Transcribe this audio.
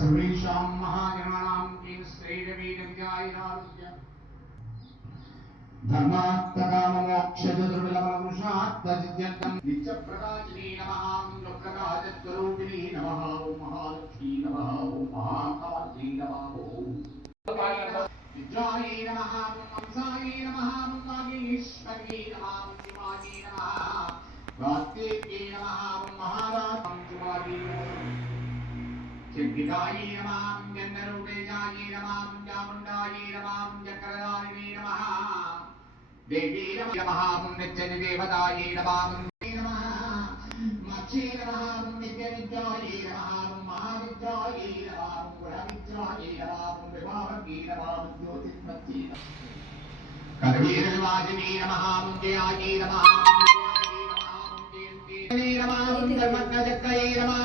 सर्वेषां महाजनानां केन श्रेयवीर्याय धर्मात्मकामोक्षचतुर्विधमनुषात्मजित्यर्थं नित्यप्रकाशिनी नमः लोकप्रकाशस्वरूपिणी नमः ॐ महालक्ष्मी नमः ॐ महाकाली नमः विद्यायै नमः कंसायै नमः वागीश्वर्यै नमः शिवायै नमः वात्तेयै नमः महाराजं शिवायै चिद्विदायै नमः जन्नरूपेजायै नमः चामुण्डायै नमः चक्रधारिणे नमः देवी नमः नित्यनिदेवतायै नमः मक्षे नमः नित्यनित्यायै नमः महाविद्यायै नमः गुणविद्यायै नमः विभावज्ञे नमः ज्योतिष्मत्यै कलवीरविवासिने नमः जयायै नमः नमः धर्मज्ञचक्रये नमः